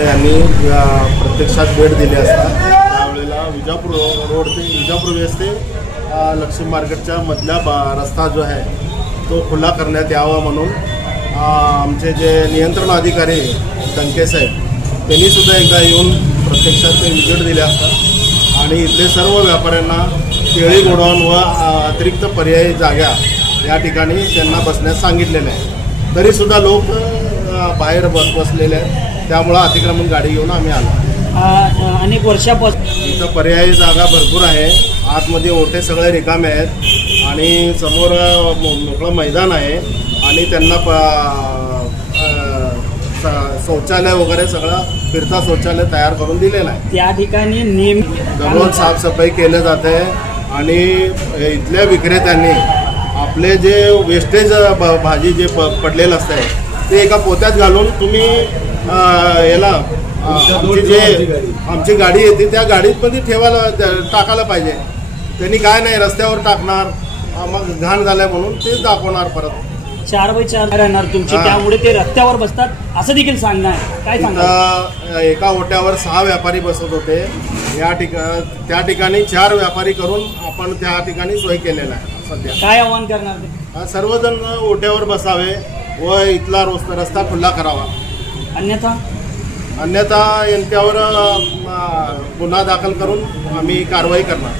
यांनी प्रत्यक्षात भेट दिली असता त्यावेळेला विजापूर रोड ते विजापूर वेस ते लक्ष्मी मार्केटच्या मधला रस्ता जो आहे तो खुला करण्यात यावा म्हणून आमचे जे नियंत्रण अधिकारी टंके साहेब त्यांनी सुद्धा एकदा येऊन प्रत्यक्षात ते विजिट दिले असतात आणि इथले सर्व व्यापाऱ्यांना केळी गोडाऊन व अतिरिक्त पर्यायी जागा या ठिकाणी त्यांना बसण्यास सांगितलेले आहे। तरीसुद्धा लोक बाहेर बसलेले आहेत, त्यामुळे अतिक्रमण गाडी घेऊन आम्ही आलो। अनेक वर्षापासून इथं पर्यायी जागा भरपूर आहे, आतमध्ये ओटे सगळे रिकामे आहेत आणि समोर मोकळं मैदान आहे आणि त्यांना शौचालय वगैरे सगळं फिरता शौचालय तयार करून दिलेलं आहे। त्या ठिकाणी नेहमी दररोज साफसफाई केली जाते आणि इथल्या विक्रेत्यांनी आपले जे वेस्टेज भाजी जे पडलेलं असते ते एका पोत्यात घालून तुम्ही याला आमची गाडी येते त्या गाडीमध्ये ठेवायला टाकायला पाहिजे। त्यांनी काय नाही रस्त्यावर टाकणार, मग घाण झालंय म्हणून ते दाखवणार परत 4x4 राहणार तुमची, त्यामुळे ते रस्त्यावर बसतात असं देखील सांगणार। काय सांगणार? एका ओट्यावर 6 व्यापारी बसत होते, त्या ठिकाणी 4 व्यापारी करून आपण त्या ठिकाणी सोय केलेला आहे। सध्या काय आव्हान करणार ते? सर्वजण ओट्यावर बसावे व इथला रस्ता खुला करावा, अन्यथा यांच्यावर गुन्हा दाखल करून आम्ही कारवाई करणार।